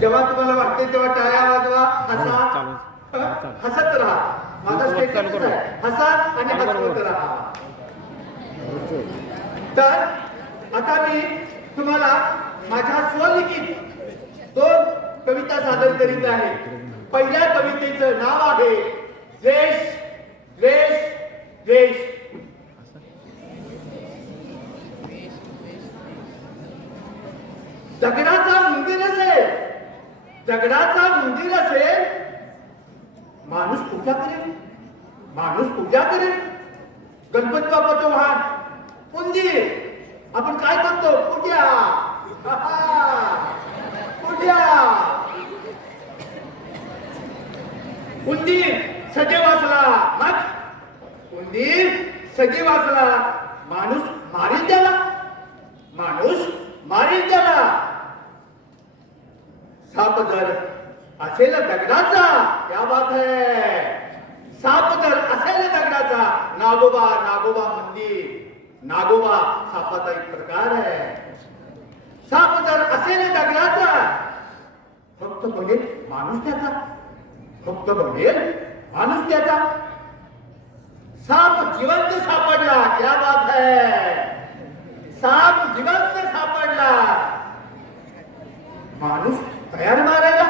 जेव्हा तुम्हाला वाटते तेव्हा टाळ्या वाजवा, हसा, हसत राहा. माझा स्टेटस आहे, हसा आणि हसत राहा. तर आता मी तुम्हाला माझ्या स्वलिखित 2 कविता सादर करीत आहे. पहिल्या कवितेचं नाव आहे द्वेष द्वेष द्वेष. दगडाचा मंदिर असेल, दगडाचा मंदिर असेल, माणूस पूजा करेल, माणूस पूजा करेल. गणपती बाप्पाचं वाहन उंदीर, आपण काय करतो? पूजा, पूजा. उंदीर सजीव असला, मग उंदीर सजीव असला, माणूस मारील त्याला, माणूस मारील त्याला. साप जर असेल दगडाचा, क्या बात है, साप जर असेल दगडाचा, नागोबा नागोबा मंदिर, नागोबा सापाचा एक प्रकार आहे. साप जर असेल दगडाचा, फक्त बनेल माणूस त्याचा, फक्त बनेल माणूस त्याचा. साप जिवंत सापडला, क्या बात है, साप जिवंत सापडला. माणूस तयार मारायला,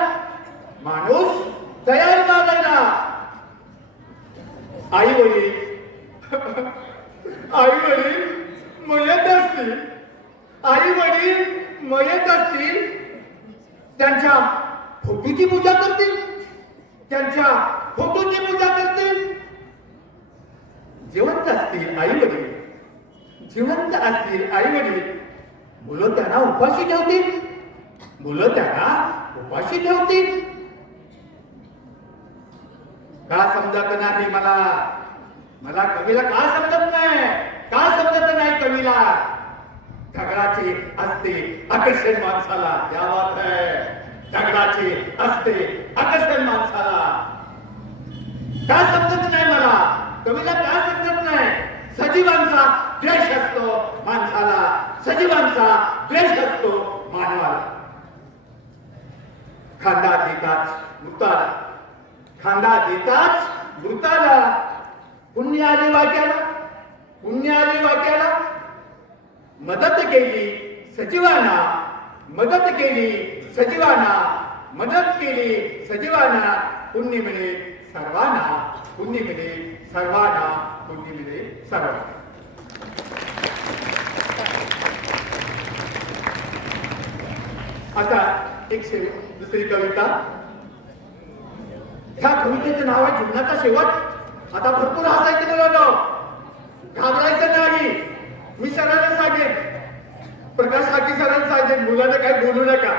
माणूस तयार मारायला. आई वडील आई वडील मयत असतील, आई वडील मयत असतील, त्यांच्या फोटोची पूजा करतील, त्यांच्या फोटोची पूजा करतील. जिवंत असतील आई वडील, जिवंत असतील आई वडील, मुलं त्यांना उपाशी ठेवतील, मुलं त्यांना उपाशी ठेवतील. का समजत नाही मला, मला कवीला का समजत नाही, का समजत नाही कवीला? दगडाचे असते आकर्षण माणसाला, क्या बात है, दगडाचे असते आकर्षण माणसाला. का समजत नाही मला, कवीला का समजत नाही? सजीवांचा द्वेष असतो माणसाला, सजीवांचा द्वेष असतो मानवाला. खांदा देताच मृताला, खांदा देताच मृताला. पुण्य आले वाट्याला, पुण्य आले वाट्याला. मदत केली सजीवाना, मदत केली सजीवाना, मदत केली सजीवाना. पुण्य मिळेल सर्वांना, पुण्य मिळेल सर्वांना, पुण्य मिळेल सर्वांना. आता एक दुसरी कविता. ह्या कवितेचं नाव आहे जीवनाचा शेवट. आता भरपूर हसायचं मुलांनो, घाबरायचं नाही. मी सरांना सांगेन, प्रकाश हाकी सरांना सांगेन, मुलांना काही बोलू नका.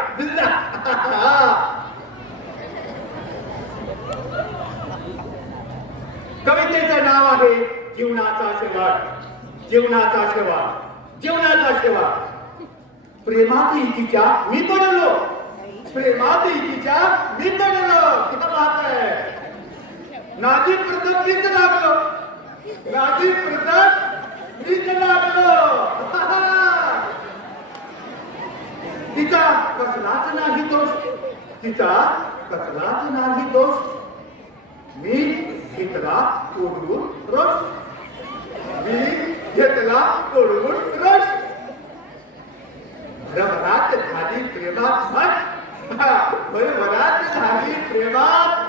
कवितेचं नाव आहे जीवनाचा शेवट, जीवनाचा शेवट, जीवनाचा शेवट. प्रेमात इतीच्या मी पडलो, प्रेमात इतीच्या मी पडलो. किती बात आहे. नादी प्रथम मीच लागलो, नादी प्रथम मीच लागलो. तिचा कसलाच नाही दोष, तिचा कसलाच नाही दोष. मी घेतला ओढून रोष, मी घेतला ओढून रोष. भरभरात झाली प्रेमात मत, भरभरात झाली प्रेमात.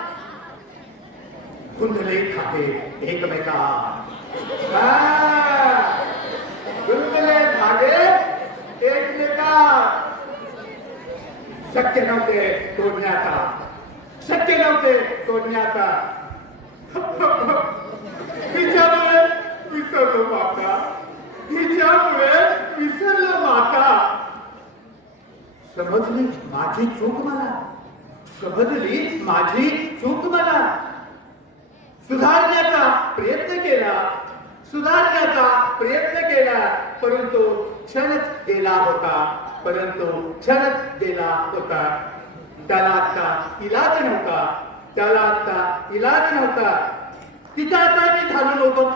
गुंतले खाते एकमेकात, गुंतले धागे एकमेकात. शक्य नव्हते तोडण्याचा, शक्य नव्हते तोडण्याचा. तिच्यामुळे विसरलो माता, तिच्यामुळे विसरलो माता. समजली माझी चूक मला, समजली माझी चूक मला. सुधारण्याचा प्रयत्न केला, सुधारण्याचा प्रयत्न केला, परंतु क्षणच गेला होता, परंतु क्षणच गेला होता. त्याला आता इलाज नव्हता, त्याला आता इलाज नव्हता. तिचा आता मी झालो नव्हतो,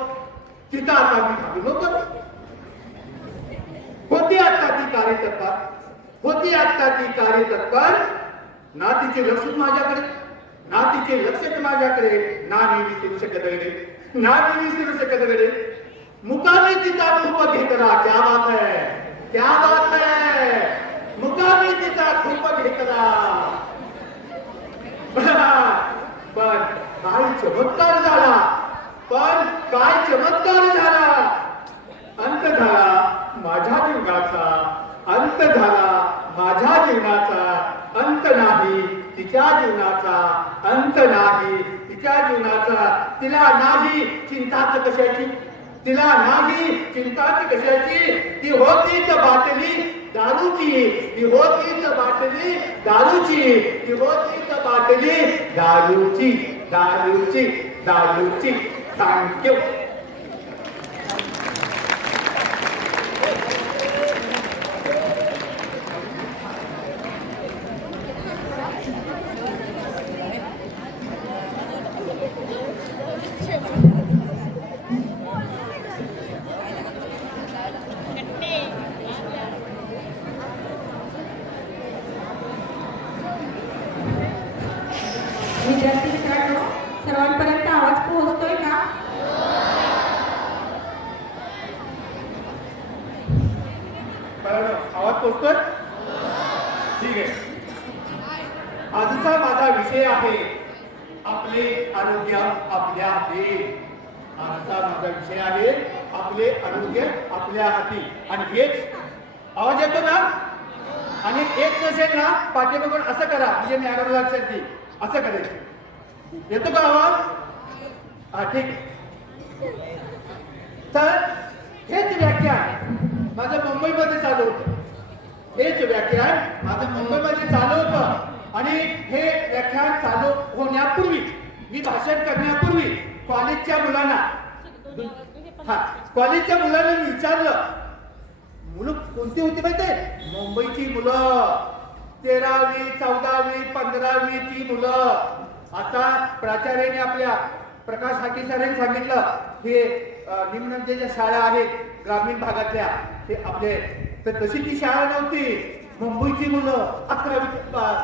तिचा आता मी झालो नव्हतो. होती आता ती कार्यतत्पर, होती आता ती कार्यतत्पर. तिचे लक्षच माझ्याकडे, ना तिचे लक्षच माझ्याकडे, ना मी विसरू शकत गडे, ना मी विसरू शकत गडे. मुकामी तिचा खूप घेतला, क्या बात है, क्या बात है. मुकामी तिचा खूप घेतला. पण काय चमत्कार झाला, पण काय चमत्कार झाला. अंत झाला माझ्या जीवनाचा, अंत झाला माझ्या जीवनाचा. अंत नाही तिच्या जीवनाचा, अंत नाही तिच्या जीवनाचा. तिला नाही चिंताच कशाची, तिला नाही चिंताच कशाची. ती होतीच बाटली दारूची, ती होतीच बाटली दारूची, ती होतीच बाटली दारूची, दारूची, दारूची. थँक्यू. विद्यार्थी मित्रांनो, सर्वांपर्यंत आवाज पोहोचतोय का? आवाज पोहोचतोय? ठीक आहे. आजचा माझा विषय आहे आपले आरोग्य आपल्या हाती. आजचा माझा विषय आहे आपले आरोग्य आपल्या हाती. आणि हेच आवाज येतो ना, आणि एक नसेल ना पाठीमागून असं करा, म्हणजे मॅडम लक्षात येईल. असं करायचं. येतो का आवाज? हा ठीक आहे. तर हेच व्याख्यान माझं मुंबईमध्ये चालू होतं. हेच व्याख्यान माझं मुंबईमध्ये चालू होतं. आणि हे व्याख्यान चालू होण्यापूर्वी, मी भाषण करण्यापूर्वी कॉलेजच्या मुलांना मी विचारलं, मुलं कोणती होती माहितीये? मुंबईची मुलं, 13वी 14वी 15वीची मुलं. आता प्राचार्याने आपल्या प्रकाश हाके सरांनी सांगितलं, हे निम्न ज्या शाळा आहेत ग्रामीण भागातल्या, ते आपले, तर तशी ती शाळा नव्हती. मुंबईची मुलं, 11वी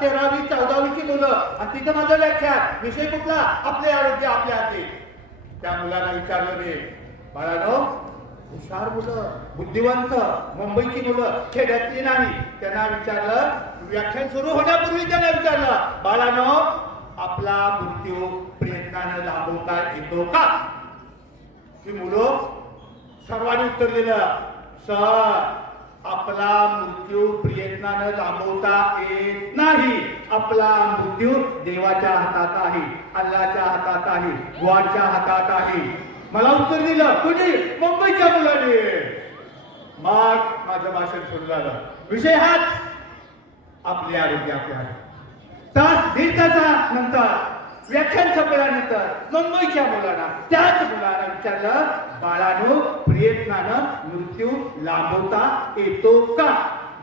13वी 14वीची मुलं. आणि तिथं माझं व्याख्यान, विषय कुठला? आपले आरोग्य आपल्या हाती. त्या मुलांना विचारलं मी, बाळांनो, हुशार मुलं, बुद्धिवंत मुंबईची मुलं, खेड्यातली नाही, त्यांना विचारलं, व्याख्यान सुरू होण्यापूर्वी त्यांना विचारलं, बाळांनो, आपला मृत्यू प्रयत्नानं लांबवता येतो का? ही मुलं सर्वांनी उत्तर दिलं, सर, आपला मृत्यू प्रयत्नानं लांबवता येत नाही. आपला मृत्यू देवाच्या हातात आहे, अल्लाच्या हातात आहे, गॉडच्या हातात आहे. मला उत्तर दिलं कुणी? मुंबईच्या मुलाने. मग माझं भाषण सुरू झालं. विषय हाच, आपले आरोग्य आपल्या हातात. तास दीड तासानंतर व्याख्यान संपल्यानंतर मुंबईच्या मुलांना, त्याच मुलांना विचारलं, बाळांनो, प्रयत्नानं मृत्यू लांबवता येतो का?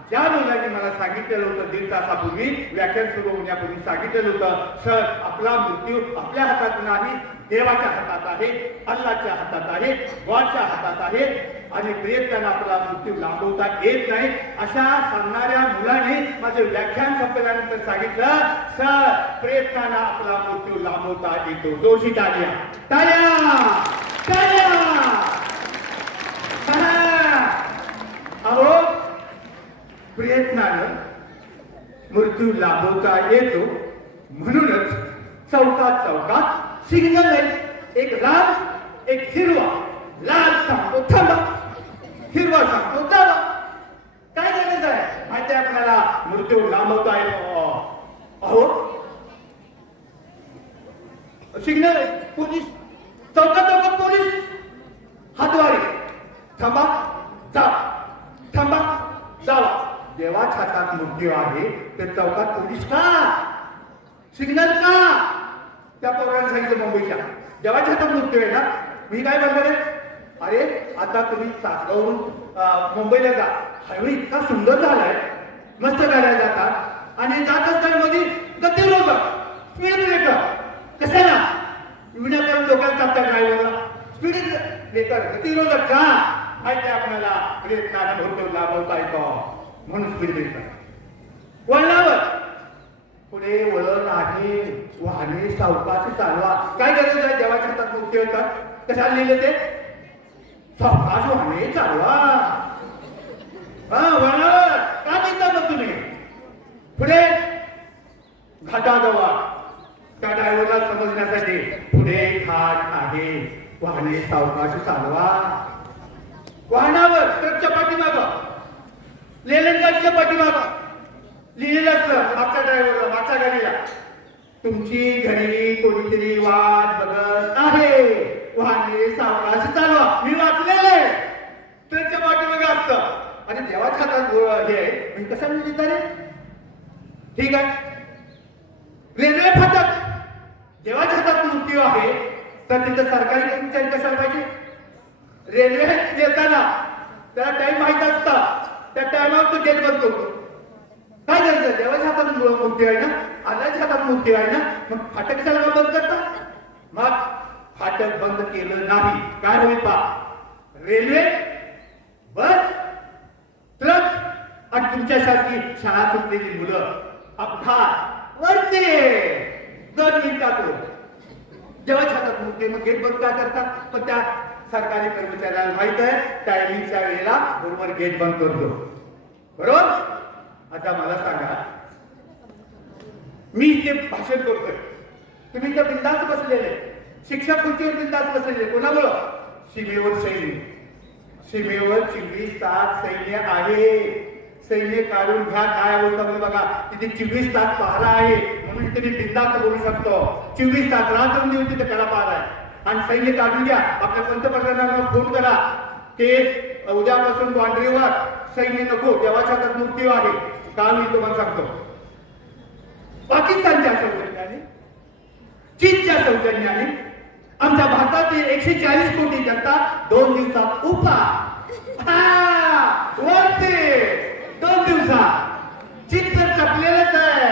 ज्या मुलांनी मला सांगितलेलं होतं दीड तासापूर्वी, व्याख्यान सुरू होण्यापूर्वी सांगितलेलं होतं, सर, आपला मृत्यू आपल्या हातात नाही, देवाच्या हातात आहे, अल्लाच्या हातात आहे, गॉडच्या हातात आहे, आणि प्रयत्नानं आपला मृत्यू लांबवता येत नाही, अशा सांगणाऱ्या मुलाने माझे व्याख्यान संपल्यानंतर सांगितलं, सर, प्रयत्नानं आपला मृत्यू लांबवता येतो. दोषी टाळ्या, टाळ्या, टाळ्या. अहो, प्रयत्नानं मृत्यू लांबवता येतो, म्हणूनच चौकात चौकात सिग्नल लाईट, एक लाल एक हिरवा. लाल सांगतो थांबा, हिरवा सांगतो जावा. काय करायचं आहे माहिती आहे आपल्याला? मृत्यू लांबवता येतो. अहो, सिग्नल पोलीस, चौकात चौकात पोलीस, हातवारे, थांबा जा, थांबा जावा. देवाच्या हातात मृत्यू आहे, तर चौकात पोलीस का? सिग्नल का? त्या पोराने सांगितलं मुंबईच्या, देवाच्या हातात मृत्यू आहे ना. मी काय म्हणतो रे, अरे आता तुम्ही तासगावरून मुंबईला जा, हायवे इतका सुंदर झालाय, मस्त गाड्या जातात, आणि जात असताना मध्ये गतिरोधक, स्पीड ब्रेकर, कशाला? विनाकारण डोक्याला तापतात ड्रायव्हरला. स्पीड ब्रेकर, गतिरोधक का? माहिती आहे आपल्याला, प्रयत्नानं मृत्यू लांबवता येतो, म्हणून स्पीड ब्रेकर. वळणावर पुढे वळण आहे, वाहने सावकाश चालवा. काय गरज आहे देवाच्या हातात मूर्ती होतात? कशाला लिहिलं ते? सावकाश वाहने चालवा. वळण का लिहिता मग तुम्ही? पुढे घाटाजवळ त्या ड्रायव्हरला समजण्यासाठी पुढे घाट आहे, वाहने सावकाश चालवा. वाहनावर ट्रकच्या पाठीमागं, लेलंगाच्या पाठीमागं लिहिलेलं असतं मागच्या ड्रायव्हरला, मागच्या गाडीला, तुमची घरी कोणीतरी वाट बघत आहे, वाहने सावकाश चालवा. मी वाचलेले ट्रकच्या पाठीमागं असतं. आणि देवाच्या हातात हे आहे, कशाला लिहिता रे? ठीक आहे. रेल्वे फाटक देवाच्या हातात मूर्ती आहे, तर तिथं सरकारी कर्मचारी कशाला पाहिजे? रेल्वे येताना त्याला टाइम माहित असता, त्या टायमावर तो गेट बंद करतो. काय करायचं? देवाच्या हातात मूर्ती आहे ना, आल्याच्या हातात मूर्ती आहे ना, मग फाटक कशाला बंद करतात? मग फाटक बंद केलं नाही काय होईल पा? रेल्वे, बस, ट्रक आणि तुमच्यासारखी शाळा सुटलेली मुलं अपघात वरते 2 मिनिटात होत. देवाच्या हातात मूर्ती, मग गेट बंद का करतात? पण त्या सरकारी कर्मचाऱ्याला माहित आहे टायमिंगच्या वेळेला बरोबर गेट बंद करतो. बरोबर? आता मला सांगा, मी इथे भाषण करतोय, तुम्ही इथे बिंदास बसलेले, शिक्षक खुर्चीवर बिंदास बसलेले. कोणामुळं? सीमेवर सैनिक, सीमेवर 24 तास सैन्य आहे. सैन्य काढून घ्या. काय होतं बघा, तिथे 24 तास पहारा आहे, म्हणून तुम्ही बिंदास बोलू शकतो. 24 तास रात्रंदिवस तिथे त्याला पहारा आहे. आणि सैन्य काढून घ्या. आपल्या पंतप्रधानांना फोन करा की उद्यापासून बाँड्रीवर सैन्य नको, देवाच्या हातात मूर्ती आहे. का मी तुम्हाला सांगतो, पाकिस्तानच्या सौजन्याने, चीनच्या सौजन्याने आमच्या भारतातील 140 कोटी जनता 2 दिवसात उभा वरते. 2 दिवसात चीन तर टपलेलंच आहे.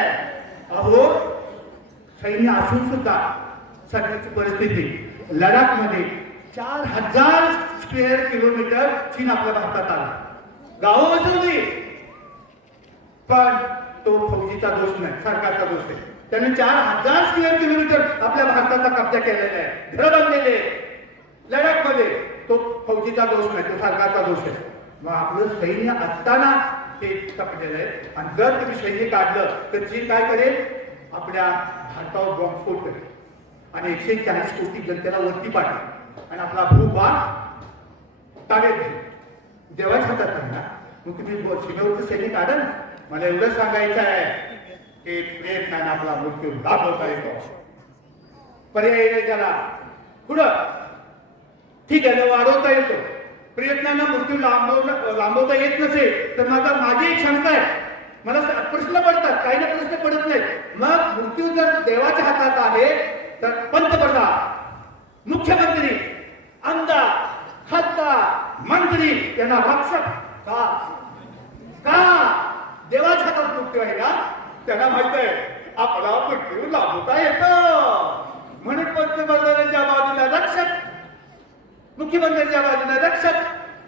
अहो, सैन्य असून सुद्धा सध्याची परिस्थिती, लडाखमध्ये 4000 स्क्वेअर किलोमीटर चीन आपल्या भारतात आला, गावं बसवली. पण तो फौजीचा दोष नाही, सरकारचा दोष आहे. त्यांनी 4000 स्क्वेअर किलोमीटर आपल्या भारताचा कब्जा केलेला आहे, घर बांधलेले. लडाखमध्ये तो फौजीचा दोष नाही, तो सरकारचा दोष आहे. मग आपलं सैन्य असताना ते टपलेलं आहे. आणि जर तुम्ही सैन्य काढलं तर चीन काय करेल? आपल्या भारतावर बॉम्बस्फोट करेल आणि 140 कोटी जनतेला वरती पाठवेल आणि आपला भूभाग ताब्यात घेईल. देवाच्या हातात आहे ना, मग तुम्ही सीमेवरचं सैन्य काढा ना. मला एवढं सांगायचं आहे की प्रयत्नाने आपला मृत्यू लाभवता येतो. पर्याय नाही त्याला. पुढं ठीक आहे, वाढवता येतो. प्रयत्नानं मृत्यू लांबवता येत नसेल तर माझी एक शंका आहे. मला प्रश्न पडतात, काही ना प्रश्न पडत नाही. मग मृत्यू जर देवाच्या हातात आहे तर पंतप्रधान, मुख्यमंत्री, आमदार, खासदार, मंत्री यांना रक्षक का? का? देवाच्या हातात मृत्यू आहे ना, त्यांना माहित आहे आपला मृत्यू लांबवता येतो. म्हणून पंतप्रधानाच्या बाजूला रक्षक, मुख्यमंत्र्यांच्या बाजूला रक्षक,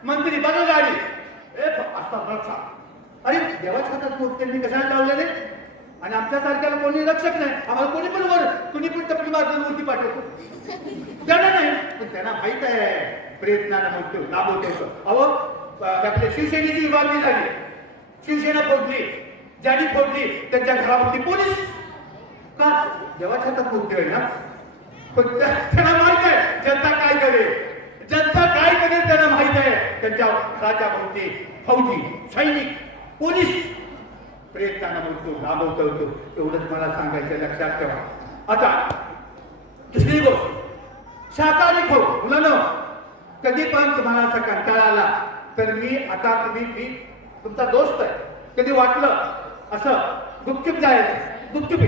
मंत्री बघा गाडी असतात रक्षक. अरे देवाच्या हातात मूर्त्यांनी कशाला लावलेले? आणि आमच्या सारख्याला कोणी रक्षक नाही, आम्हाला कोणी पण वर कुणी पण टपली मारून मूर्ती पाठवतो. त्यांना नाही, पण त्यांना माहित आहे प्रयत्नानं मृत्यू लाभवतो. अहो, आपल्या शिवसेनेची विभागणी झाली, शिवसेना फोडली, ज्यांनी फोडली त्यांच्या घरामध्ये पोलीस. का? देवाच्या हातात मूर्ती आहे ना. पण त्यांना माहित आहे जनता काय करेल, जनता काय करेल त्यांना माहित आहे. त्यांच्या घराच्या भोवती फौजी, सैनिक, पोलीस प्रयत्नानं मृत्यू लाभवता होतो. एवढंच मला सांगायचं, लक्षात ठेवा. आता दुसरी गोष्ट, शाकाहारी खाऊ. मुलांनो, कधी पण तुम्हाला असा कंटाळा आला तर आता मी तुमचा दोस्त आहे, कधी वाटलं असं गुपचूप जायचं, गुपचूप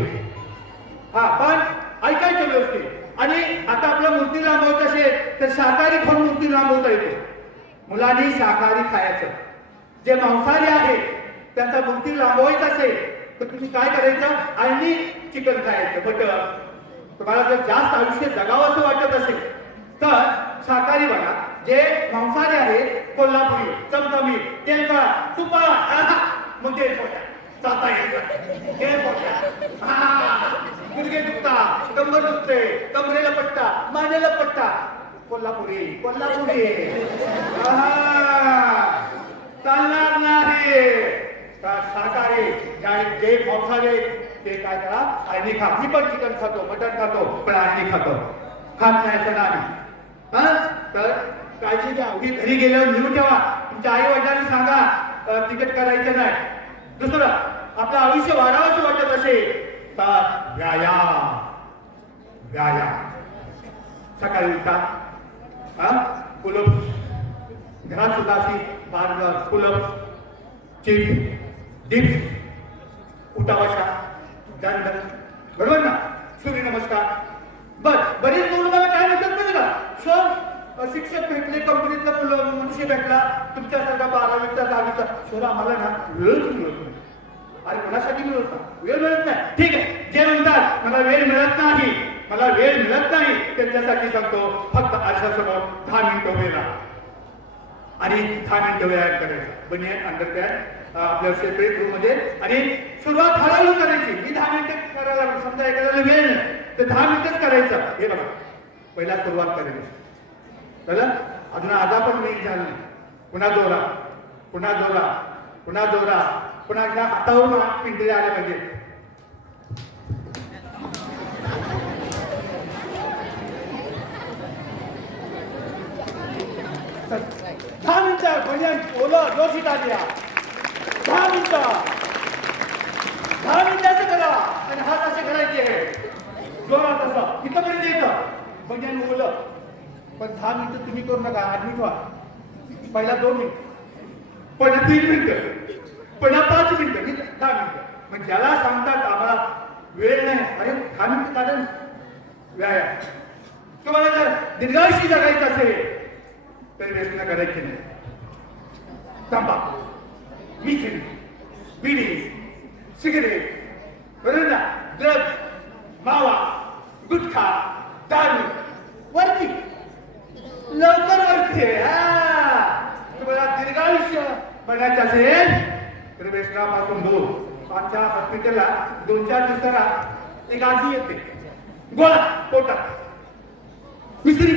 हा, पण ऐकायचं व्यवस्थित. आणि आता आपल्या मूर्ती लांबवायचं असेल तर शाकाहारी खाऊन मूर्ती लांबवता येते. मुलांनी शाकाहारी खायचं. जे मांसाहारी आहे त्यांचा मूर्ती लांबवायचा असेल तर तुम्ही काय करायचं? आणि चिकन खायचं, बटर. तुम्हाला जर जास्त आयुष्य जगावं असं वाटत असेल तर शाकाहारी बघा. जे मांसाहारी आहे कोल्हापुरी, चमचमीत, तेलकट, तुपा, मग ते चालता येत हे पोट्या हा गुडघे दुखता कंबर दुखते कमरेला पट्टा मानेला पट्टा कोल्हापुरी कोल्हापुरी चालणार नाही शाकाहारी जे मांसाहारी ते काय करा आणि खा मी पण चिकन खातो मटण खातो पण अंडी खातो खात नाही असं नाही तर काळजी घ्या उगी घरी गेल्यावर लिहून ठेवा तुमच्या आई वडिलांनी सांगा तिकीट करायचं नाही दुसरं आपलं आयुष्य वाढावंच वाटत असेल तर व्यायाम व्यायाम सकाळी उठा पुलप घरात सुद्धा अशी पुलप चिप डिप्स उठावाशा दंड बरोबर ना सूर्यनमस्कार बरेच मुलं मला काय म्हणतात माहिती का सर शिक्षक भेटले कंपनीतला मुलं मनुष्य भेटला तुमच्यासारखा 12वीचा 10वीचा सर आम्हाला ना वेळच मिळत नाही अरे कोणासाठी मिळत नाही वेळ मिळत नाही ठीक आहे जे म्हणतात मला वेळ मिळत नाही मला वेळ मिळत नाही त्यांच्यासाठी सांगतो फक्त आरशासमोर 10 मिनिटं वेळ आणि 10 मिनिटं व्यायाम करायचा बनियन अंडरपॅड आपल्या सेपरेट रूम मध्ये आणि सुरुवात हळूहळू करायची मी 10 मिनिटं करायला लागलो समजा एखाद्याला वेळ नाही तर 10 मिनिटच करायचं हे बघा पहिला सुरुवात करायची चला अजून आधा पण नाही झालं पुन्हा जोरा पुन्हा जोरा पुन्हा जोरा पुन्हा एकदा हातावरून पिंजरे आले पाहिजे दहा मिनिटं म्हणजे ओलं जोशीत आली 10 मिनिटं करा आणि हात असे करायचे जोरात असं इथंपर्यंत येतं म्हणजे ओलं पण 10 मिनिटं तुम्ही करू नका ऍडमिट व्हा पहिला 2 मिनिटं पहिला 3 मिनिटं पहिला 5 मिनिटं 10 मिनिटं मग ज्याला सांगतात आम्हाला वेळ नाही अरे 10 मिनिटं कारण व्यायाम तुम्हाला जर दीर्घायुष्य जगायचं असेल तर व्यसन करायची नाही तंबाखू मिश्री बिडी सिगरेट बरोबर ना ड्रग्ज मावा गुटखा दारू वरती लवकर वरती तुम्हाला दीर्घायुष्य बनायचं असेल तर व्यसनापासून दूर आमच्या हॉस्पिटलला 2-4 दिवसाला एक आजी येते गोळा पोटात मिश्री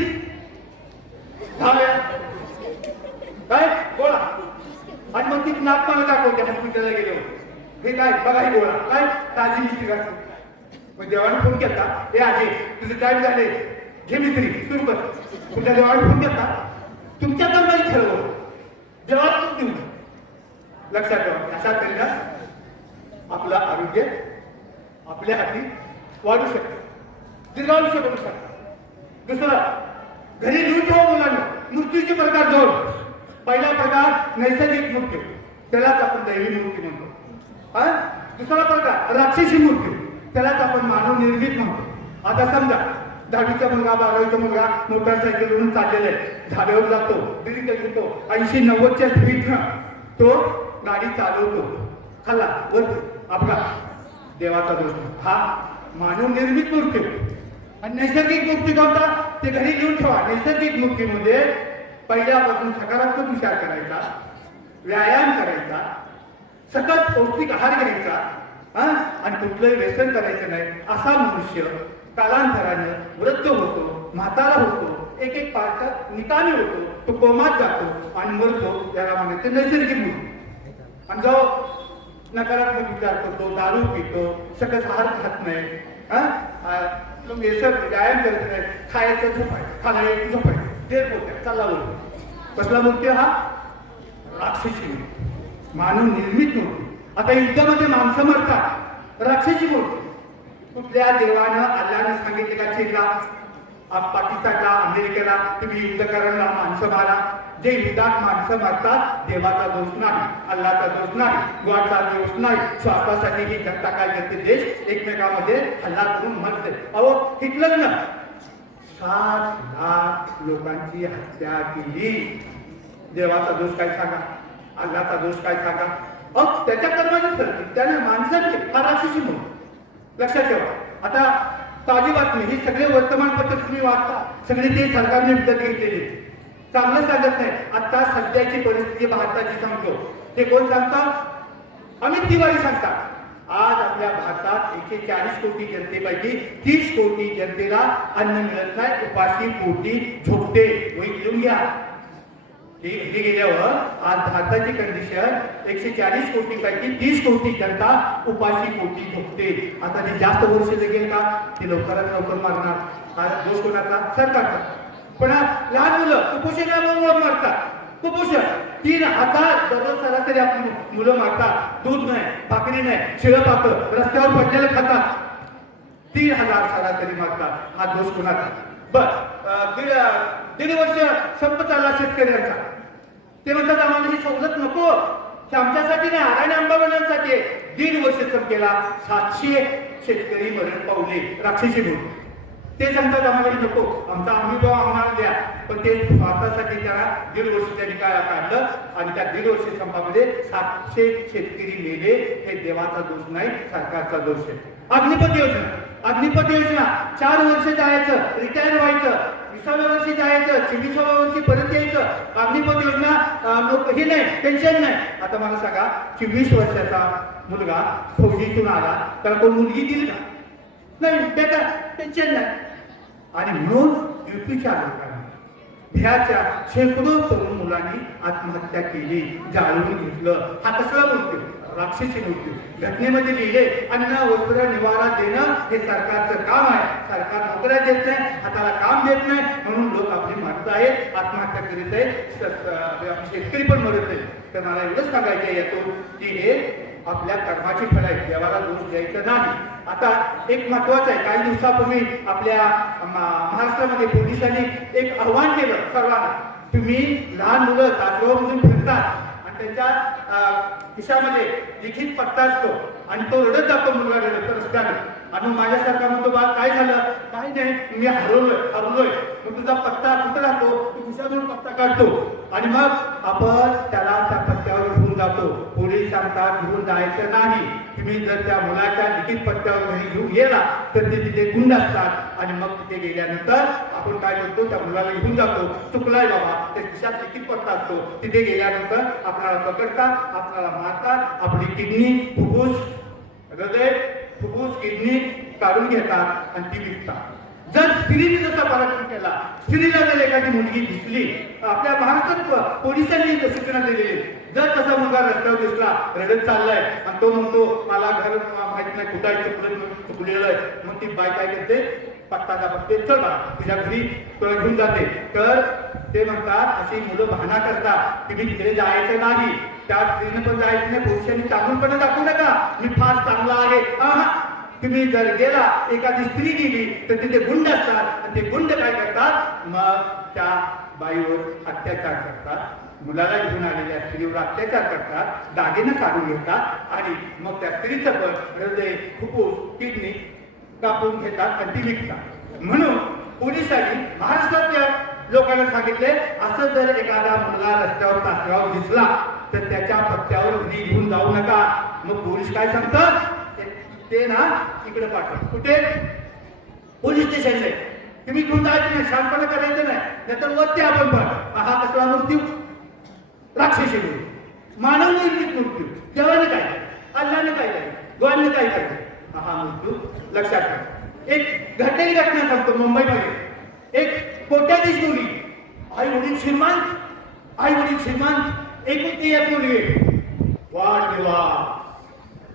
काय गोळा आणि मग ती नाक मला दाखवते हॉस्पिटलला गेलो हे काय बघा ही गोळा काय ताजी मिस्त्री करतो मग देवाने फोन केला हे आजी तुझे टाईम झाले घे मिस्त्री सुरू कर तुमच्या देवाने फोन केला तुमच्या कर्माची ठरवलं देवाला देऊ लक्षात ठेवा अशा तऱ्हेने आपलं आरोग्य आपल्या हाती वाढू शकतं दीर्घायुष्य बनू शकतं दुसरं घरी लिहून ठेवा मुलांना मृत्यूचे प्रकार 2 पहिला प्रकार नैसर्गिक मृत्यू त्यालाच आपण दैवी मृत्यू म्हणतो दुसरा प्रकार राक्षसी मृत्यू त्यालाच आपण मानव निर्मित म्हणतो आता समजा 10वीचा मुलगा 12वीचा मुलगा मोटरसायकलवरून चाललेला आहे धाब्यावर जातो ड्रिंक घेतो 80-90च्या स्पीडनं तो गाडी चालवतो खाल्ला वर अपघात देवाचा दोष हा मानव निर्मित मृत्यू आणि नैसर्गिक मुक्ती कोणता ते घरी लिहून ठेवा नैसर्गिक मुक्तीमध्ये पहिल्यापासून सकारात्मक विचार करायचा व्यायाम करायचा सकस पौष्टिक आहार घ्यायचा आणि कुठलंही व्यसन करायचं नाही असा मनुष्य कालांतराने वृद्ध होतो म्हातारा होतो एक पार्ट निकामी होतो तो कोमात जातो आणि मरतो याला म्हणायचे नैसर्गिक मृत्यू आणि जो नकारात्मक विचार करतो दारू पितो सकस आहार खात नाही व्यसन व्यायाम करत नाही खायचं झोपायचं खायचं झोपायचं देर बोलतोय चालला बोलतो कसला मृत्यू हा राक्षसी मृत्यू मानव निर्मित मृत्यू आता युद्धामध्ये माणसं मरतात राक्षसी मृत्यू कुठल्या देवानं अल्लाने सांगितले का चीनला पाकिस्तानला अमेरिकेला तुम्ही युद्ध करायला माणसं मारा जे युद्धात माणसं मारतात देवाचा दोष नाही अल्लाचा दोष नाही गॉडचा दोष नाही स्वार्थासाठी ही जनता काय करते देश एकमेकांमध्ये हल्ला करून मरते अहो हिटलरनं 7 लाख लोकांची हत्या केली देवाचा दोष काय सांगा अल्लाचा दोष काय सांगा अहो त्याच्या कर्माची ठरते त्याने माणसाची राक्षसी म्हणून लक्षात ठेवा आता ताजी बातमी ही सगळे वर्तमानपत्र तुम्ही वाचता सगळे ते सरकारने विकत घेतलेले चांगलं सांगत नाही आता सध्याची परिस्थिती भारताची सांगतो ते कोण सांगतात अमित तिवारी सांगतात आज आपल्या भारतात 140 कोटी जनतेपैकी 30 कोटी जनतेला अन्न मिळत नाही, उपाशी पोटी झोपते. वही लिहून घ्या. हे गेल्यावर आज भारताची कंडिशन 140 कोटी पैकी 30 कोटी जनता उपाशी पोटी झोपते. आता जे जास्त वर्ष जगेल का ते लवकरात लवकर मारणार. हा दोष कोणाचा? सरकारचा. पण लहान मुलं कुपोषणामुळे मरतात. कुपोषण 3000 दररोज सरासरी आपली मुलं मारतात. दूध नाही, भाकरी नाही, शिळं पाकं रस्त्यावर पडलेलं खातात. 3000 सरासरी मारतात. हा दोष कोणाचा? दीड वर्ष संप चालला शेतकऱ्यांचा. ते म्हणतात आम्हाला ही सवलत नको, की आमच्यासाठी नाही, अडाणी अंबाबांसाठी. 1.5 वर्ष संपेला 700 शेतकरी मरण पावले राक्षसी म्हणून. ते सांगतात आम्हाला ही नको, आमचा अनुभव आम्हाला द्या. पण ते भारतासाठी त्याला 1.5 वर्ष त्यांनी काय काढलं आणि त्या 1.5 वर्ष संपामध्ये 700 शेतकरी मेले. हे देवाचा दोष नाही, सरकारचा दोष आहे. अग्निपथ योजना 4 वर्ष जायचं, रिटायर व्हायचं, 20व्या वर्षी जायचं, 26व्या वर्षी परत यायचं. अग्निपथ योजना हे नाही, टेन्शन नाही. आता मला सांगा, 24 वर्षाचा मुलगा फौजीतून आला, त्याला कोण मुलगी दिली का? नाही, बेटा टेन्शन नाही. आणि म्हणून युपीच्या लोकांनी, बिहारच्या शेकडो तरुण मुलांनी आत्महत्या केली, जाळून घेतलं. हा कसला मृत्यू? राक्षसी मृत्यू. घटनेमध्ये लिहिले अन्न वस्त्र निवारा देणं हे सरकारचं काम आहे. सरकार नोकऱ्या देत नाही, हाताला काम देत नाही, म्हणून लोक आपली मरत आहेत, आत्महत्या करीत आहेत, शेतकरी पण मरत आहेत. तर मला एवढंच सांगायचं येतो की हे आपल्या कर्माची फळ आहे, देवाला दोष द्यायचा नाही. आता एक महत्वाचं आहे, काही दिवसापूर्वी आपल्या महाराष्ट्रामध्ये पोलिसांनी एक आव्हान केलं सर्वांना. तुम्ही लहान मुलं तासगावमधून फिरतात आणि त्यांच्या खिशामध्ये लिखित पत्ता असतो आणि तो रडत जातो मुलगा रस्त्याने. आणि मग माझ्यासारखा म्हणतो बा काय झालं? काही नाही, मी हरवलोय. मग तुझा पत्ता कुठं राहतो? तू खिशातून पत्ता काढतो आणि मग आपण त्याला त्या पत्त्यावर घेऊन जातो. पोलीस सांगतात घेऊन जायचं नाही. तुम्ही जर त्या मुलाच्या लिखित पत्त्यावर घरी घेऊन गेला तर ते तिथे गुंड असतात आणि मग तिथे गेल्यानंतर आपण काय करतो? त्या मुलाला घेऊन जातो. चुकलाय बाबा, त्या खिशात लिखित पत्ता असतो. तिथे गेल्यानंतर आपल्याला पकडतात, आपल्याला मारतात, आपली किडनी, फुफ्फुस, हृदय, फुफ्फुस, किडनी काढून घेतात आणि ती विकतात. जर स्त्रीने जसा पराक्रम केला, स्त्रीला जर एखादी मुलगी दिसली, आपल्या महाराष्ट्रात पोलिसांनी सूचना दिलेली, जर तसा मुलगा रस्त्यावर दिसला रडत चाललाय आणि तो म्हणतो मला घर माहित नाही कुठं चुकलेलं आहे, मग ती बाई काय करते? पत्ता दाखवते, चल बा तुझ्या घरी तुला घेऊन जाते. तर ते म्हणतात अशी मुलं भाना करतात की मी तिकडे जायचं नाही, त्या स्त्रीने पण जायचं नाही. पुरुषांनी चांगुलपणे दाखवू नका मी फार चांगला आहे. तुम्ही जर गेला, एखादी स्त्री गेली तर तिथे गुंड असतात आणि ते गुंड काय करतात? मग त्या बाईवर अत्याचार करतात, मुलाला घेऊन आलेल्या स्त्रीवर अत्याचार करतात, दागिने काढून घेतात आणि मग त्या स्त्रीचं पण हृदय, फुफ्फुस, किडनी कापून घेतात आणि ती विकतात. म्हणून पोलिसांनी महाराष्ट्रातल्या लोकांना सांगितले असं जर एखादा मुलगा रस्त्यावर तासगाव दिसला तर त्याच्या पत्त्यावर घरी घेऊन जाऊ नका. मग पोलीस काय सांगतात? ते ना इकडे पाठवा. कुठे? पोलीस स्टेशनला. तुम्ही घेऊन जायचं नाही, शांतपणे करायचं नाही, नाहीतर वरती आपण पण. हा कसला मृत्यू? राक्षसी मृत्यू, मानव निर्मित मृत्यू. देवाने काय केलं? अल्लाने काय केलं? देवाने काय केलं? हा मृत्यू लक्षात ठेवा. एक घडलेली घटना सांगतो. मुंबईमध्ये एक कोट्याधीश मुली, आई वडील श्रीमंत, एकुलती एक मुलगी, वाढ.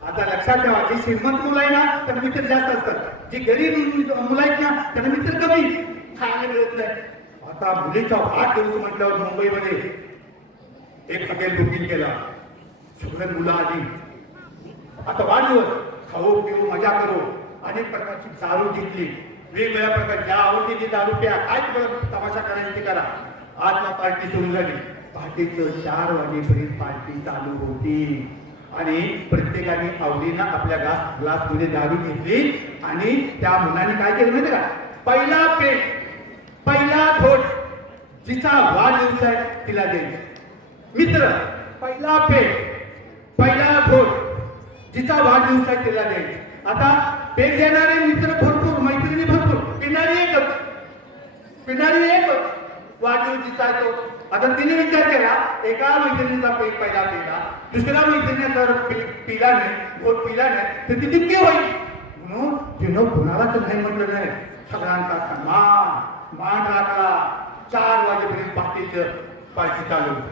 आता लक्षात ठेवा, जी श्रीमंत मुलं आहे ना त्यांना मित्र जास्त असतात, जी गरीब मुलं आहेत ना त्यांना मित्र कमी, खायला मिळत नाही. आता मुलीचा वाढदिवस म्हटल्यावर मुंबईमध्ये एक हॉटेल बुकिंग केला, सगळे मुलं आली. आता वाढदिवस, खाऊ पिऊ मजा करू, अनेक प्रकारची दारू घेतली, वेगवेगळ्या प्रकारची आवडतीची दारू प्या, काय तुम्हाला तमाशा करायची ते करा. आज ना पार्टी सुरू झाली. पहाटेचं 4 वाजेपर्यंत पार्टी चालू होती आणि प्रत्येकाने आवडीनं आपल्या ग्लासमध्ये दारू घेतली आणि त्या मुलाने काय केलं माहिती का? पहिला घोट जिचा वाढदिवस आहे तिला द्यायचा. मित्र, पहिला घोट जिचा वाढदिवस आहे तिला द्यायचा. आता पेट देणारे मित्र भरपूर, मैत्रिणी भरपूर, पिणारी एकच. वाढदिवस जिचा आहे तो आता तिने विचार केला, एका मैत्रिणीचा पहिला पिला, दुसऱ्या मैत्रिणीने जर पिला नाही, गोड पिला नाही तर ती तितकी होईल. म्हणून तिनं कुणालाच नाही म्हटलं नाही. सगळ्यांचा सन्मान मान राखला. 4 वाजेपर्यंत पार्टी चालू होती.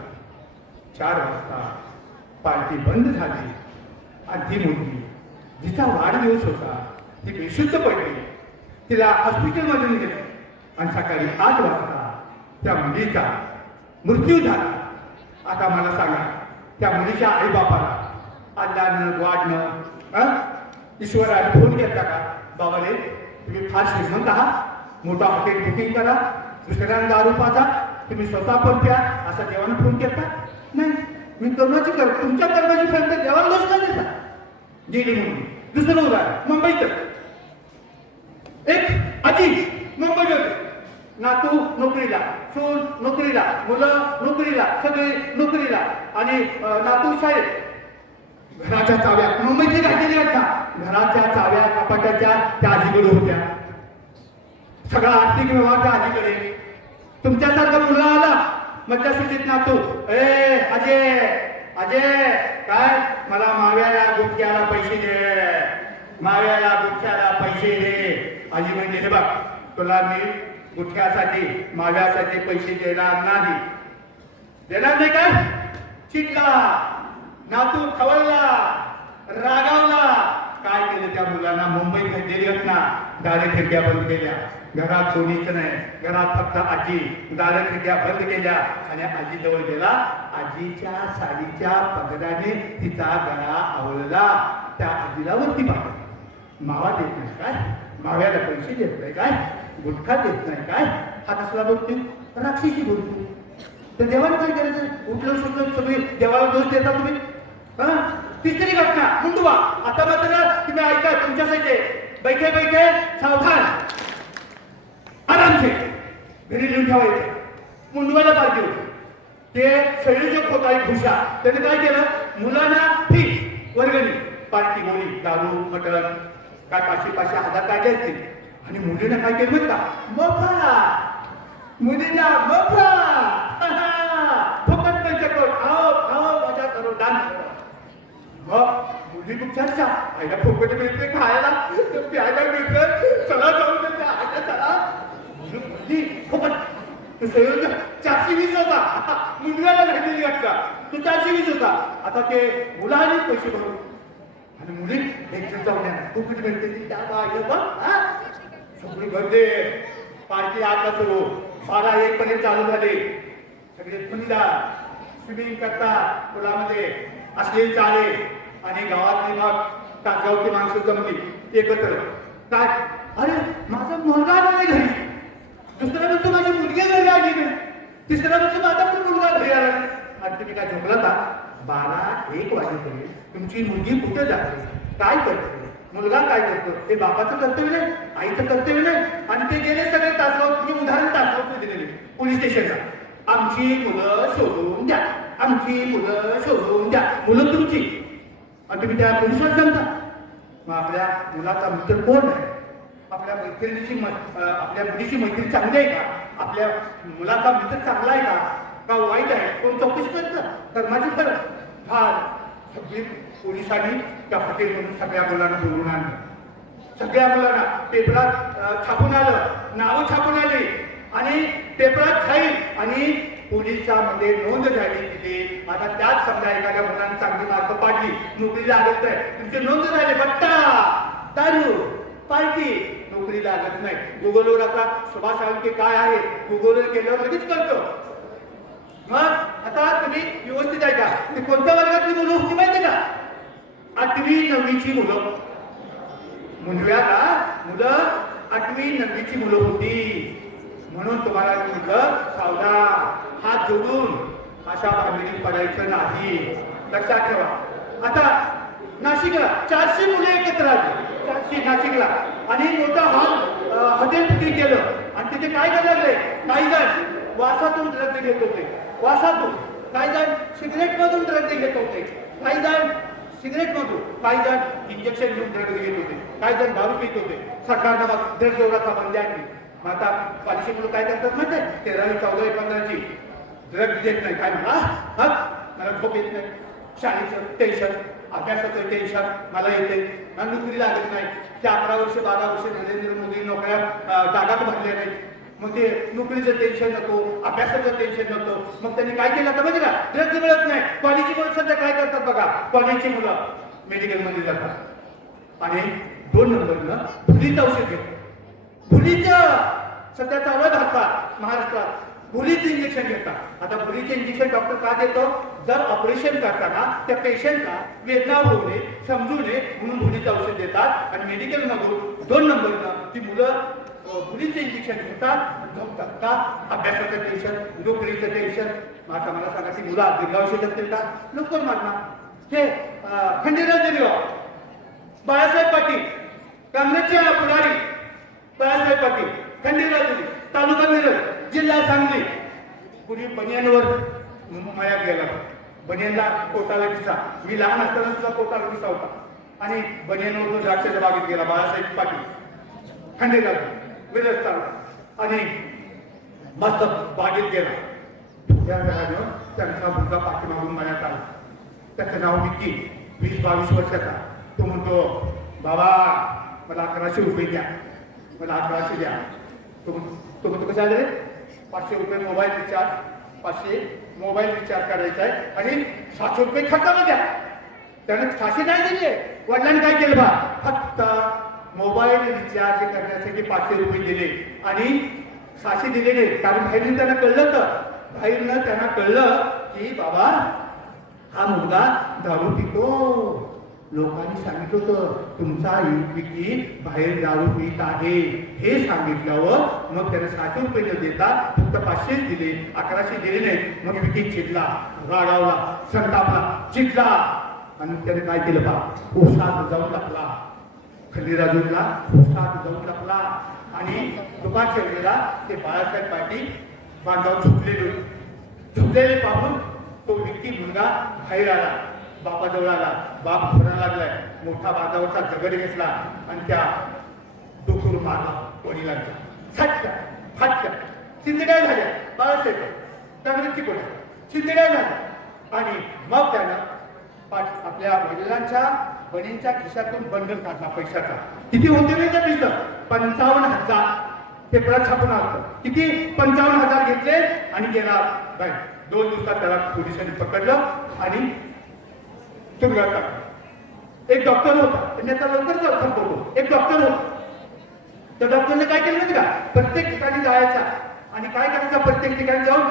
4 वाजता पार्टी बंद झाली आणि ती मुलगी जिचा वाढदिवस होता ती बेशुद्ध पडली. तिला हॉस्पिटलमधून गेलं आणि सकाळी 8 वाजता त्या मुलीचा मृत्यू झाला. आता मला सांगा, त्या मुलीच्या आईबापाला अल्लानं वाढणं ईश्वराने फोन केला का, बाबा रे तुम्ही फार श्रीमंत आहात, मोठा हॉटेल बुकिंग करा, दुसऱ्यांना दारू पाजा, तुम्ही स्वतः पण प्या, असा देवानं फोन केला नाही. मी कर्माची तुमच्या कर्माची फल तर देवाला दोष नाही देता. गेली मुलगी. दुसरं उदाहरण मुंबईत एक आजी मुंबईत होते. नातू नोकरीला, सून नोकरीला, मुलं नोकरीला, सगळे नोकरीला आणि नातू शाळेत. घराच्या चाव्या मुंबईतली घातलेली घटना, घराच्या चाव्या कपाटाच्या त्या आजीकडे होत्या. सगळा आर्थिक व्यवहार त्या आजीकडे. तुमच्यासारखा मुलगा आला मधल्या सुट्टीत नातू, ए अजय अजय काय, मला माव्याला गुटख्याला पैसे दे, माव्याला गुटख्याला पैसे दे. आजी म्हणजे हे बघ, तुला मी गुटख्यासाठी माव्यासाठी पैसे देणार नाही. देणार नाही काय? चिडला नातू, खवळला, रागावला. काय केलं त्या मुलांना? मुंबईत घडलेली घटना. दारे खिडक्या बंद केल्या, घरात कोणीच नाही, घरात फक्त आजी. दारे खिडक्या बंद केल्या आणि आजी जवळ गेला. आजीच्या साडीच्या पदराने तिचा गळा आवळला. त्या आजीला वरती पाठवलं. मावा देत नाही काय, माव्याला पैसे देत नाही काय, गुटखा देत नाही काय, हा कसला बोलते? राक्षसी बोलते. तर देवाला काय करायचं? उठलं सुटलं सगळी देवाला दोष देता तुम्ही. तिसरी घटना मुंडवा. आता मात्र तुम्ही ऐका, तुमच्यासाठी बैठे बैठे सावधान, आरामचे घरी लिहून ठेवायचे. मुंडवाला पार्टी होती. ते संयोजक होता एक भूषा. त्याने काय केलं? मुलांना फी वर्गणी, पार्टी गोळी, दारू, मटण काय 500-500 हजार काढले असतील. आणि मुलीनं काय केलं म्हणता? मोफा. मुलीला मोफा, फुकट पंचकोट, आओ आओ मजा करो, डान्स करो. मग मुली खूप चर्चा, आईला फुकट मिळते खायला, प्यायला मिळतं, चला जाऊन त्या आईला चला. मुली फुकट. तो संयोजक 420 होता, मुलगाला घडलेली घटना. तो 420 होता. आता ते मुलाने पैसे भरून आणि मुली एक जाऊन फुकट मिळते त्या बाईला सगळी गर्दी. पार्टी आता सुरू, 12-1 पर्यंत चालू झाली. सगळे थंडा स्विमिंग करतात पुलामध्ये, असलेली चाळे आणि गावातली मग तासगावची माणसं जमली एकत्र. काय, अरे माझा मुलगा आला नाही घरी, दुसऱ्या म्हणतो माझी मुलगी घरी आली नाही, तिसऱ्या म्हणतो माझा पण मुलगा घरी आला नाही. आणि तुम्ही काय झोपला का? 12-1 वाजेपर्यंत तुमची मुलगी कुठे जाते, काय करते, मुलगा काय करतो, ते बापाचं कर्तव्य नाही, आईचं कर्तव्य नाही. आणि ते गेले सगळे तासगाव. तुम्ही उदाहरण तासगावचं दिलेले पोलीस स्टेशनला. आमची मुलं शोधून द्या, आमची मुलं शोधून द्या. मुलं तुमची आणि तुम्ही त्या पोलिसात सांगता. मग आपल्या मुलाचा मित्र कोण आहे? आपल्या मैत्रिणीची आपल्या मुलीची मैत्री चांगली आहे का? आपल्या मुलाचा मित्र चांगला आहे का वाईट आहे? कोण चौकशी करतं? कर्माची कर फार. सगळी पोलिसांनी त्या हॉटेलमधून सगळ्या मुलांना बोलवून आणलं. सगळ्या मुलांना पेपरात छापून आलं, नावं छापून आली आणि पेपरात जाईल आणि पोलिसांमध्ये नोंद झाली तिथे. आता त्याच समजा एखाद्या मुलांनी चांगली मार्क पाडली, नोकरी लागत नाही, तुमची नोंद झाली, बट्टा, दारू, पार्टी, नोकरी लागत नाही. गुगलवर आता सुभाष आळके काय आहे गुगलवर केल्यावर लगेच कळतो. मग आता तुम्ही व्यवस्थित आहे का? ते कोणत्या वर्गातली मुलं होती माहिती का? 8वी-9वीची मुलं. मुलग्याला मुलं 8वी-9वीची मुलं होती. म्हणून तुम्हाला म्हटलं सावधान, हात जोडून अशा भानगडीत पडायचं नाही, लक्षात ठेवा. आता नाशिकला 400 मुले एकत्र आली, 400 नाशिकला. आणि मोठा हॉटेल बुकिंग केलं आणि तिथे काय करायला लागले? काही जण वासातून ड्रग्ज घेत होते, वासातून. काही जण सिगरेट मधून ड्रग्ज घेत होते, काही जण सिगरेट मधून, काही जण इंजेक्शन घेऊन ड्रग्ज घेत होते, काही जण दारू पित होते. सरकारनं मग ड्रग्ज एवढा बंदी आणली. मग आता 500 मुलं काय करतात माहिती आहे? 13वी, 14वी, 15ची ड्रग्ज देत नाही काय म्हणा हा मला झोप येत नाही, शाळेचं टेन्शन, अभ्यासाचं टेन्शन मला येते, नोकरी लागत नाही. ते 11 वर्ष 12 वर्ष नरेंद्र मोदी नोकऱ्या जागाच भरल्या नाही. मग ते नोकरीचं टेन्शन नको, अभ्यासाचं टेन्शन नको. मग त्यांनी काय केलं आता माहिती का, ड्रग्ज मिळत नाही. कॉलेजची मुलं सध्या काय करतात बघा, कॉलेजची मुलं मेडिकलमध्ये जातात आणि 2 नंबरनं भुलीचं औषध घेतात. भुलीचं सध्या चालू आहे भारतात, महाराष्ट्रात भुलीचं इंजेक्शन घेतात. आता भुलीचे इंजेक्शन डॉक्टर का देतो, जर ऑपरेशन करताना त्या पेशंटला वेदना होऊ नये, समजू नये म्हणून भुलीचं औषध देतात. आणि मेडिकलमधून 2 नंबरनं ती मुलं भुलीचं इंजेक्शन घेतात, झोपतात. का, अभ्यासाचं टेन्शन, नोकरीचं टेन्शन. आता मला सांगा ती मुलं दीर्घावशी जगतील का, लवकर मारणार. हे खंडेराव जरीगाव, बाळासाहेब पाटील, काँग्रेसचे पुढारी बाळासाहेब पाटील, खंडेराव जरी, तालुका मिरज, जिल्हा सांगली. पूर्वी बनियांवर मयात गेला, बनियांना कोटाला दिसा. मी लहान असताना सुद्धा कोटाला दिसा होता आणि बनियांवर तो द्राक्षाच्या बागेत गेला बाळासाहेब पाटील, खंडेराव मिरज तालुका. आणि मस्त बागेत गेला. त्या वेळानं त्यांचा मुलगा पाठीमागून मयात आला. त्याचं नाव विक्की, 20-22 वर्षाचा. तो म्हणतो, बाबा मला 1100 रुपये द्या, मला 1100 द्या. तो म्हणतो कसं आलं रे, 500 रुपये मोबाईल रिचार्ज, 500 मोबाईल रिचार्ज करायचा आहे आणि 700 रुपये खर्चाला द्या. त्याने 600 नाही दिले. वडिलांनी काय केलं बा, फक्त मोबाईल रिचार्ज करण्यासाठी 500 रुपये दिले आणि 600 दिले नाही. कारण बाहेरनं त्यांना कळलं, तर बाहेरनं त्यांना कळलं की बाबा हा मुलगा दारू पितो. लोकांनी सांगितलं होतं तुमचा विक्की बाहेर दारू पित आहे. हे सांगितल्यावर मग त्याने 600 रुपये न देता फक्त 500 दिले, 1100 दिले नाही. मग विक्की चिडला, रागावला, संतापला, चिडला आणि त्याने काय केलं बा, उसात जाऊन टाकला. खंडेराजूला उसात जाऊन टाकला आणि दुकान शेवलेला ते बाळासाहेब पाटील बांधावर झुकलेले पाहून तो विक्की मुलगा बाहेर आला, बापाजवळ आला. बाप घोरायला लागलाय, मोठा बाजावरचा दगड घेतला आणि त्या डोकून मारला वडिलांचा. फटका फटका चिंदड्या झाल्या. बाळासाहेब काँग्रेसची कोण चिंदड्या झाल्या. आणि मग त्यानं आपल्या वडिलांच्या बहिणींच्या खिशातून बंडल काढला पैशाचा. किती होते नाही त्या पैसा, 55,000 पेपरात छापून आलं. किती, 55,000 घेतले आणि गेला बाहेर. 2 दिवसात त्याला पोलिसांनी पकडलं आणि तुरुंगात टाकलं. एक डॉक्टर होता, त्यांनी आता लवकर संपवतो. एक डॉक्टर होता, त्या डॉक्टरने काय केलं माहिती का, प्रत्येक ठिकाणी जायचा आणि काय करायचं, प्रत्येक ठिकाणी जाऊन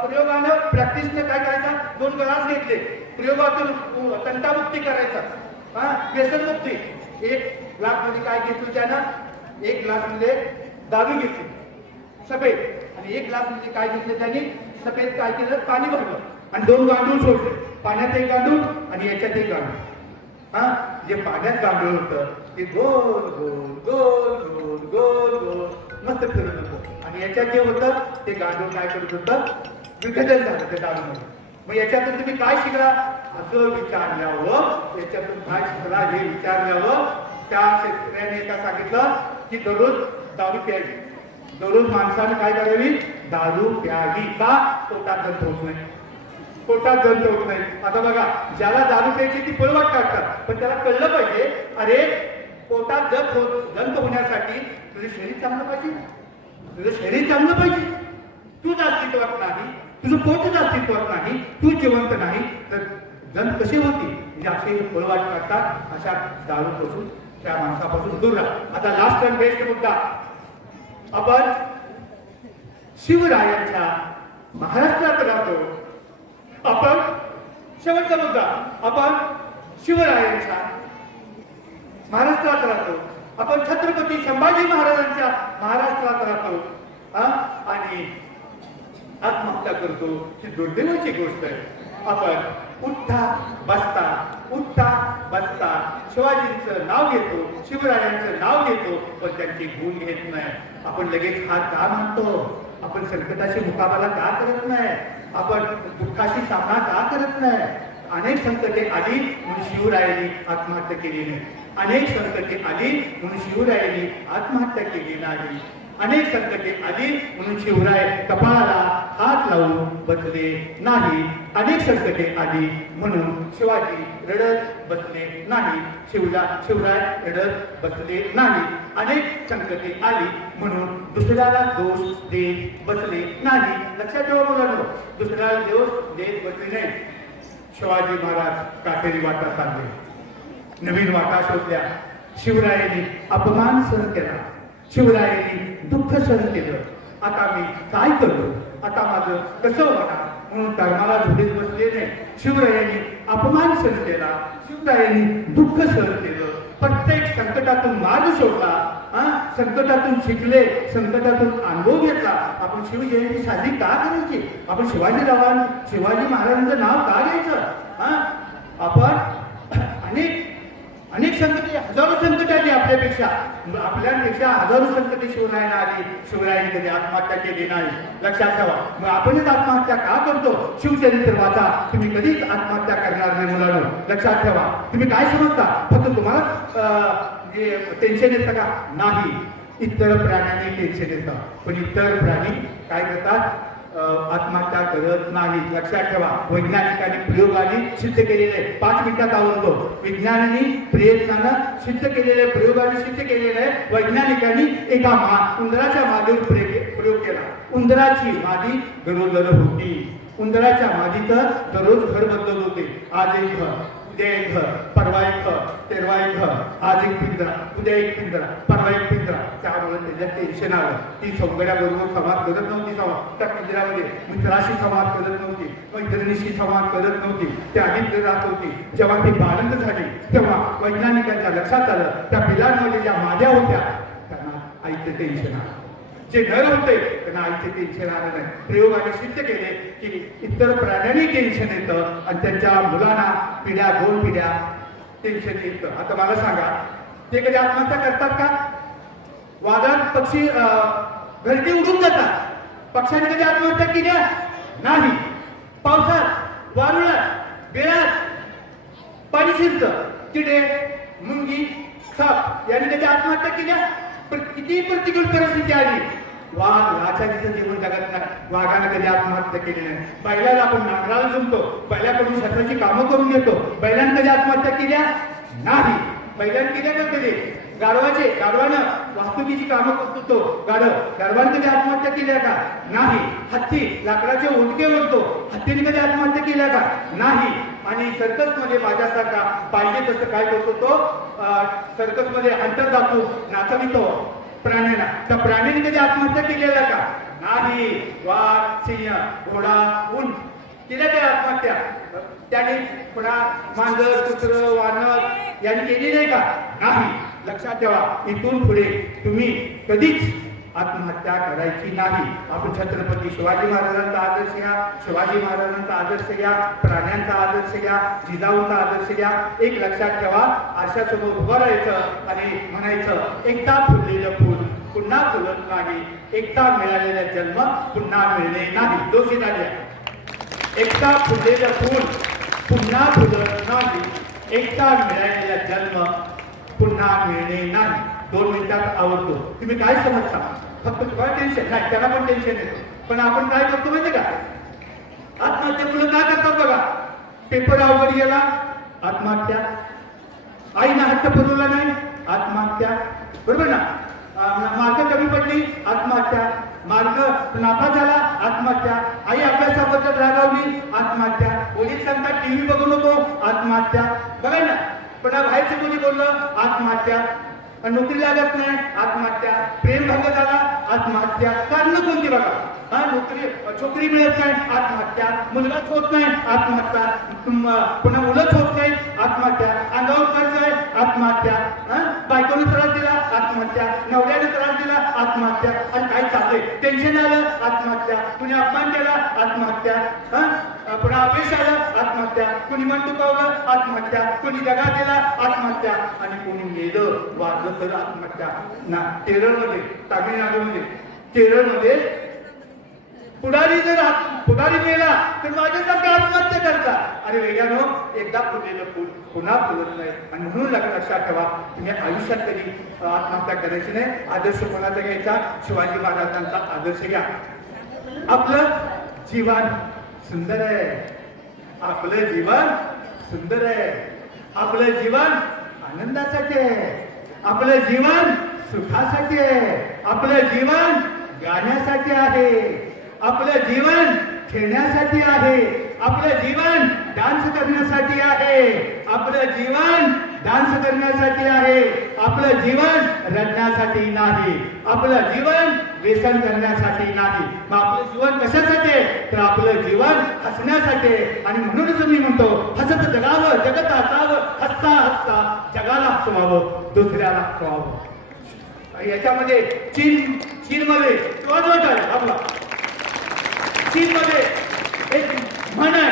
प्रयोगानं प्रॅक्टिसने काय करायचा, 2 ग्लास घेतले, प्रयोगातून तंटामुक्ती करायचा, व्यसनमुक्ती. 1 ग्लास मध्ये काय घेतलं त्यानं, 1 ग्लास मध्ये दारू घेतली सफेद आणि 1 ग्लास मध्ये काय घेतलं त्यांनी, सफेद काय केलं, पाणी भरलं आणि 2 गांडूळ सोडले. पाण्यात 1 गांडूळ आणि याच्यात 1 गांडूळ. जे पाण्यात गांडूळ होतं ते गोल गोल गोल गोल गोल गोल मस्त फिरत होतं आणि याच्यात जे होतं ते गांडूळ काय करत होतं, विघटन झालं त्या दारूमध्ये. मग याच्यातून तुम्ही काय शिकला असं विचारल्यावर, याच्यातून काय शिकला हे विचारल्यावर त्या शेतकऱ्याने एका सांगितलं की दररोज दारू प्यायची. दररोज माणसाने काय करावी, दारू प्यावी. का, पोटात जंत होत नाही, पोटात जंत होत नाही. आता बघा, ज्याला दारू प्यायची ती पळवाट काढतात, पण त्याला कळलं पाहिजे अरे पोटात जंत होण्यासाठी तुझं शरीर चांगलं पाहिजे, तुझं शरीर चांगलं पाहिजे. तूच अस्तित्वात नाही, तुझं पोटच अस्तित्वात नाही, तू जिवंत नाही तर जंत कशी होती. म्हणजे असे पळवाट काढतात. अशा दारूपासून त्या माणसापासून दूर राहा. आता लास्ट अँड बेस्ट मुद्दा, आपण शिवरायांच्या महाराष्ट्रात राहतो. आपण शेवटचा मुद्दा, आपण शिवरायांच्या महाराष्ट्रात राहतो. आपण छत्रपती संभाजी महाराजांच्या महाराष्ट्रात राहतो आणि आत्महत्या करतो. ही दुर्दैवाची गोष्ट आहे. आपण उठता बसता शिवाजींचं नाव घेतो, शिवरायांचं नाव घेतो, पण त्यांची गुण घेत नाही. आपण लगेच हात का म्हणतो, आपण संकटाशी मुकाबला का करत नाही, आपण दुःखाशी सामना का करत नाही. अनेक संकटे आली म्हणून शिवरायांनी आत्महत्या केली नाही, अनेक संकटे आली म्हणून शिवरायांनी आत्महत्या केली नाही. अनेक संकटे आली म्हणून शिवराय कपाळाला हात लावून बसले नाही. अनेक संकटे आली म्हणून शिवाजी रडत बसले नाही. शिवराय रडत बसले नाही. अनेक संकटे आली म्हणून दुसऱ्याला दोष देत बसले नाही. लक्षात ठेवा मुलांनो, दुसऱ्याला दोष देत बसले नाही. शिवाजी महाराज काटेरी वाटा चालले, नवीन वाटा शोधल्या. शिवरायांनी अपमान सहन केला, शिवरायांनी दुःख सहन केलं. आता मी काय करू, आता माझं कसं होणार म्हणून धर्माला झोडीत बसले नाही. शिवरायांनी अपमान सहन केला, शिवरायांनी दुःख सहन केलं. प्रत्येक संकटातून मार्ग शोधला, संकटातून शिकले, संकटातून अनुभव घेतला. आपण शिवजयंती साजरी का करायची? आपण शिवाजी महाराजांचं नाव का घ्यायचं? आपण अनेक संकटे, हजारो संकट आली आपल्यापेक्षा हजारो संकटे शिवरायांना आली. शिवरायांनी कधी आत्महत्या केली नाही. लक्षात ठेवा. मग आपणच आत्महत्या का करतो? शिवचरित्र वाचा, तुम्ही कधीच आत्महत्या करणार नाही मुलांनो. लक्षात ठेवा. तुम्ही काय समजता? फक्त तुम्हाला टेन्शन येतं का? नाही. इतर प्राण्यांनी टेन्शन येतं, पण इतर प्राणी काय करतात? आत्महत्या करत नाही. लक्षात ठेवा. वैज्ञानिकांनी प्रयोगाने सिद्ध केलेले, 5 मिनिटात आवडतो. विज्ञानाने प्रयत्नानं सिद्ध केलेले, प्रयोगाने सिद्ध केलेले आहे. वैज्ञानिकांनी एका उंदराच्या मादीवर प्रयोग केला. उंदराची मादी गरोदर होती. उंदराच्या मादीचं दररोज घर बदलत होते. आज एक घर, उद्या एक घर, परवा एक घर, तेरवा एक घर, आज एक पिंजरा, उद्या एक पिंजरा, परवा एक पिंजरा. त्यामुळे त्याच्यात टेन्शन आलं. ती सौंदर्याबरोबर संवाद करत नव्हती. त्या पिंजऱ्यामध्ये मित्राशी संवाद करत नव्हती, मैत्रिणीशी संवाद करत नव्हती. त्या अडीच राहत होती. जेव्हा ती बालंत झाली तेव्हा वैज्ञानिकांच्या लक्षात आलं, त्या पिलांमध्ये ज्या माद्या होत्या त्यांना आईचं टेन्शन आलं. जे नर होते त्यांना आईचे टेन्शन आलं नाही. प्रयोगाने सिद्ध केले की इतर प्राण्यांनी टेन्शन येतं आणि त्यांच्या मुलांना पिढ्या 2 पिढ्या टेन्शन येतं. आता मला सांगा, ते कधी आत्महत्या करतात का? वादळात पक्षी घरटी उडून जातात. पक्ष्यांनी कधी आत्महत्या केल्या नाही. पावसात, वारुळात, बेळात पाणी शिरतं. किडे, मुंगी, साप यांनी कधी आत्महत्या केल्या? किती प्रतिकूल परिस्थिती आली, वाघ राजाचं जीवन जगत नाही. वाघाने कधी आत्महत्या केली नाही. बैलाला आपण नांगराला जमतो, बैलाकडून शेताची कामं करून घेतो. बैलांनी कधी आत्महत्या केल्या नाही. बैलांनी केल्या का कधी? गाढवानं वाहतुकीची कामं करतो. गाढवाने कधी आत्महत्या केल्या का? नाही. हत्ती लाकडाचे ओंडके ओढतो, हत्तीने कधी आत्महत्या केल्या का? नाही. आणि सर्कस मध्ये माझ्यासारखा पाहिजे तसं काय करतो तो? सर्कस मध्ये अंतर दाखवून नाचवितो प्राण्यांना. त्या प्राण्यांनी कधी आत्महत्या केलेल्या का? नाही. वाघ, सिंह, घोडा, उंट केल्या त्या आत्महत्या. त्याने पुन्हा मांजर, कुत्र, वानर यांनी केली नाही का? नाही. लक्षात ठेवा. इथून पुढे तुम्ही कधीच आत्महत्या करायची नाही. आपण छत्रपती शिवाजी महाराजांचा आदर्श घ्या, शिवाजी महाराजांचा आदर्श घ्या, प्राण्यांचा आदर्श घ्या, जिजाऊंचा आदर्श घ्या. एक लक्षात ठेवा, आरशासमोर उभं राहायचं आणि म्हणायचं, एकदा फुललेलं फुल पुन्हा फुलत नाही, एकदा मिळालेला जन्म पुन्हा मिळणे नाही. दोषी झाले. एकदा फुललेलं फुल पुन्हा फुलत नाही, एकदा मिळालेला जन्म पुन्हा मिळणे नाही. 2 मिनिटात आवडतो. तुम्ही काय समजता? फक्त तुम्हाला टेन्शन नाही, त्याला पण टेन्शन येतं. पण आपण काय करतो माहिती का? आत्महत्या मुलं काय करतात बघा. पेपर अवघड गेला, आत्महत्या. आईनं हट्ट पुरवला नाही, आत्महत्या. बरोबर ना? मार्क कमी पडली, आत्महत्या. मार्ग नापास झाला, आत्महत्या. आई अभ्यासाबद्दल रागावली, आत्महत्या. वडील सांगतात टीव्ही बघू नको, आत्महत्या. बघा ना. पण बाहेरचे कोणी बोललं, आत्महत्या. नोकरी लागत नाही, आत्महत्या. प्रेम भंग झाला, आत्महत्या. कारण कोणती बघा. छोकरी मिळत नाही, आत्महत्या. मुलगाच होत नाही, आत्महत्या. पुन्हा मुलंच होत नाही, आत्महत्या. अंगावर कर्ज आहे, आत्महत्या. बायकोने त्रास दिला, आत्महत्या. नवऱ्याने त्रास दिला, आत्महत्या. आणि काय चाललंय? टेन्शन आलं, आत्महत्या. कुणी अपमान केला, आत्महत्या. पुन्हा अपयश आलं, आत्महत्या. कुणी मन दुखावलं, आत्महत्या. कुणी दगा दिला, आत्महत्या. आणि कोणी गेलं, वारलं तर आत्महत्या. ना केरळमध्ये, तामिळनाडूमध्ये, केरळमध्ये पुढारी मेला तर माझ्यासारखं आत्महत्या करता. अरे वेड्यानो, एकदा फुललेलं फुल पुन्हा फुलत नाही. आणि म्हणून लक्षात ठेवा, तुम्ही आयुष्यात कधी आत्महत्या करायची नाही. आदर्श कोणाचा घ्यायचा? शिवाजी महाराजांचा आदर्श घ्या. आपलं जीवन सुंदर आहे, आपलं जीवन सुंदर आहे, आपलं जीवन आनंदासाठी आहे, आपलं जीवन सुखासाठी आहे, आपलं जीवन गाण्यासाठी आहे, आपलं जीवन खेळण्यासाठी आहे, आपलं जीवन डान्स करण्यासाठी आहे, आपलं जीवन डान्स करण्यासाठी आहे, आपलं जीवन रडण्यासाठी नाही, आपलं जीवन व्यसन करण्यासाठी नाही. मग आपलं जीवन कशासाठी आहे? तर आपलं जीवन हसण्यासाठी आहे. आणि म्हणूनच मी म्हणतो, हसत जगावं, जगत हसावं, हसता हसता जगाला हसवावं, दुसऱ्याला हसवावं. याच्यामध्ये चीनमध्ये आपला चीनमध्ये एक म्हण आहे,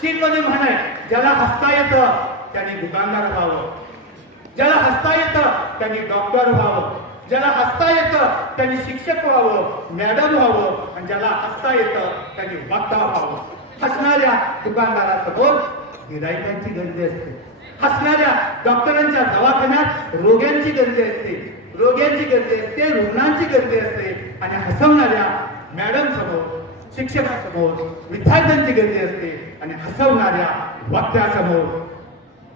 चीनमध्ये म्हण आहे, ज्याला हसता येतं त्याने दुकानदार व्हावं, ज्याला हसता येतं त्यांनी डॉक्टर व्हावं, ज्याला हसता येतं त्यांनी शिक्षक व्हावं, मॅडम व्हावं, आणि ज्याला हसता येतं त्यांनी वक्ता व्हावं. हसणाऱ्या दुकानदारासमोर गिराईकांची गर्दी असते, हसणाऱ्या डॉक्टरांच्या दवाखान्यात रोग्यांची गर्दी असते, रोग्यांची गर्दी असते, रुग्णांची गर्दी असते. आणि हसवणाऱ्या मॅडम समोर, शिक्षकासमोर विद्यार्थ्यांची गर्दी असते. आणि हसवणाऱ्या वक्त्यासमोर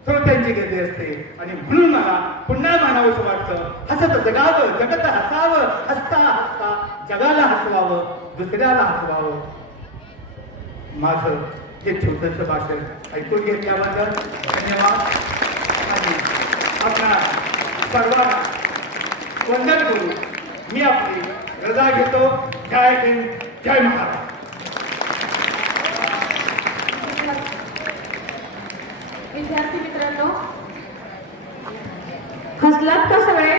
श्रोत्यांची गर्दी असते. आणि म्हणून मला पुन्हा म्हणावंसं वाटतं, हसत जगावं, जगत हसावं, हसता हसता जगाला हसवावं, दुसऱ्याला हसवावं. माझं हे छोटंसं भाषण ऐकून घेतल्याबद्दल धन्यवाद. आणि आपल्या सर्वांना वंदन करू मी आपली रजा घेतो. जय हिंद, जय महाराष्ट्र. विद्यार्थी मित्रांनो, हसलात का सगळे?